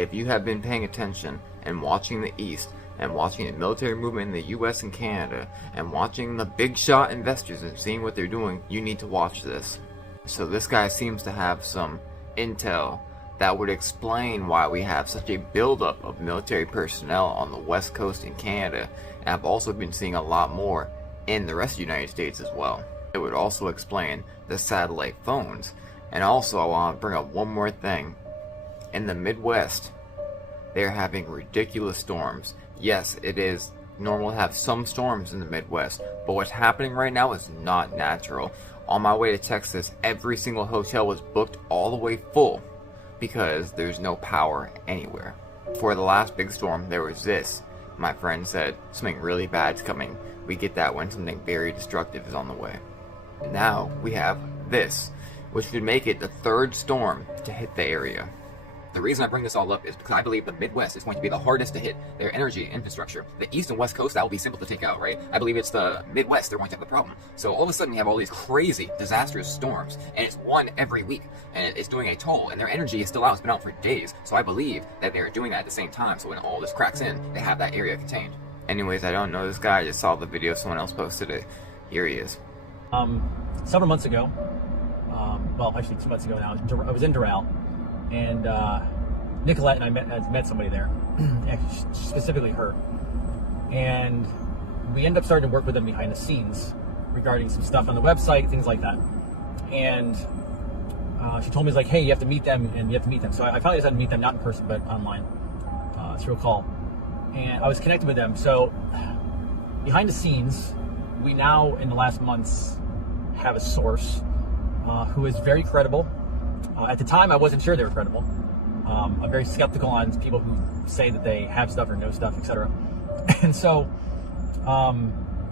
if you have been paying attention and watching the East and watching the military movement in the US and Canada and watching the big shot investors and seeing what they're doing, you need to watch this. So this guy seems to have some intel that would explain why we have such a buildup of military personnel on the West Coast in Canada, and I've also been seeing a lot more in the rest of the United States as well. It would also explain the satellite phones. And also I want to bring up one more thing. In the Midwest, they're having ridiculous storms. Yes, it is normal to have some storms in the Midwest, but what's happening right now is not natural. On my way to Texas, every single hotel was booked all the way full because there's no power anywhere. For the last big storm, there was this. My friend said something really bad's coming. We get that when something very destructive is on the way. Now we have this, which would make it the third storm to hit the area. The reason I bring this all up is because I believe the Midwest is going to be the hardest to hit their energy infrastructure. The East and West Coast, that will be simple to take out, right? I believe it's the Midwest they're going to have the problem. So all of a sudden you have all these crazy, disastrous storms, and it's one every week, and it's doing a toll, and their energy is still out. It's been out for days. So I believe that they're doing that at the same time, so when all this cracks in, they have that area contained. Anyways, I don't know this guy. I just saw the video. Someone else posted it. Here he is. Several months ago, well, actually 2 months ago now, I was in Doral, and Nicolette and I met somebody there, specifically her, and we ended up starting to work with them behind the scenes regarding some stuff on the website, things like that. And she told me, like, hey, you have to meet them, and you have to meet them. So I finally decided to meet them, not in person, but online, through a call. And I was connected with them. So behind the scenes, we now, in the last months, have a source who is very credible. At the time, I wasn't sure they were credible. I'm very skeptical on people who say that they have stuff or know stuff, etc. And so,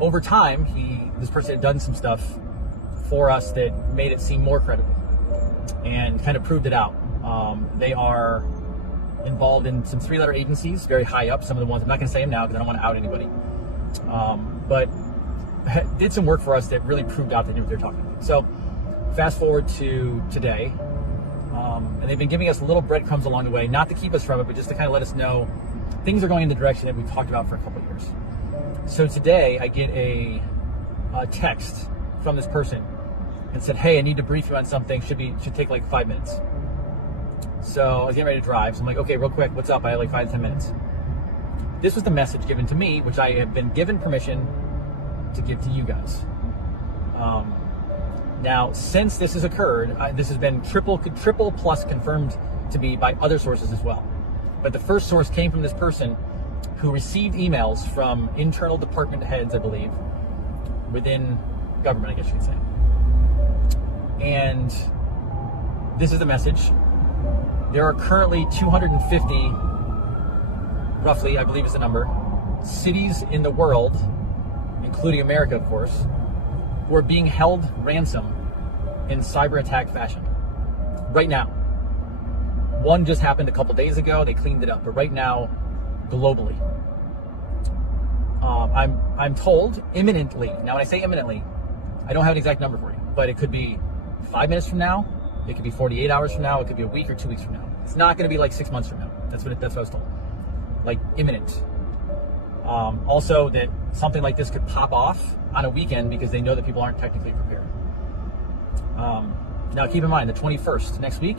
over time, this person had done some stuff for us that made it seem more credible and kind of proved it out. They are involved in some three-letter agencies, very high up. Some of the ones, I'm not going to say them now because I don't want to out anybody. But did some work for us that really proved out they knew what they're talking about. So fast forward to today, and they've been giving us little breadcrumbs along the way, not to keep us from it, but just to kind of let us know things are going in the direction that we've talked about for a couple of years. So today I get a text from this person and said, hey, I need to brief you on something. Should take like 5 minutes. So I was getting ready to drive. So I'm like, okay, real quick, what's up? I have like 5 to 10 minutes. This was the message given to me, which I have been given permission to give to you guys. Now, since this has occurred, this has been triple plus confirmed to me by other sources as well. But the first source came from this person who received emails from internal department heads, I believe, within government, I guess you could say. And this is the message. There are currently 250, roughly, I believe is the number, cities in the world, including America, of course, who are being held ransom in cyber attack fashion. Right now. One just happened a couple days ago. They cleaned it up. But right now, globally, I'm told imminently. Now, when I say imminently, I don't have an exact number for you, but it could be 5 minutes from now. It could be 48 hours from now. It could be a week or 2 weeks from now. It's not going to be like 6 months from now. That's what I was told. Like imminent. Also, that something like this could pop off on a weekend because they know that people aren't technically prepared. Now, keep in mind, the 21st, next week,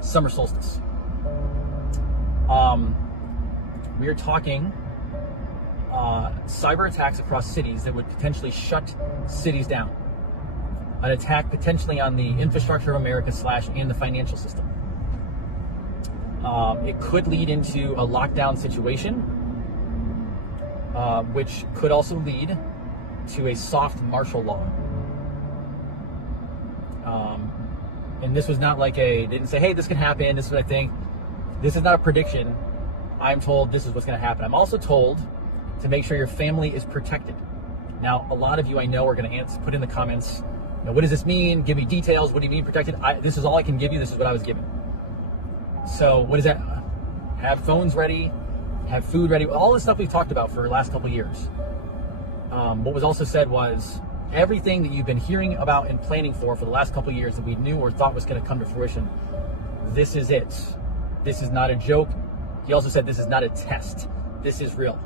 summer solstice. We are talking cyber attacks across cities that would potentially shut cities down. An attack potentially on the infrastructure of America / and the financial system. It could lead into a lockdown situation, which could also lead to a soft martial law. And this was not like they didn't say, hey, this can happen, this is what I think. This is not a prediction. I'm told this is what's going to happen. I'm also told to make sure your family is protected. Now, a lot of you I know are going to put in the comments, what does this mean? Give me details. What do you mean protected? This is all I can give you. This is what I was given. So what is that? Have phones ready, have food ready, all the stuff we've talked about for the last couple of years. What was also said was everything that you've been hearing about and planning for the last couple of years that we knew or thought was going to come to fruition, this is it. This is not a joke. He also said this is not a test. This is real.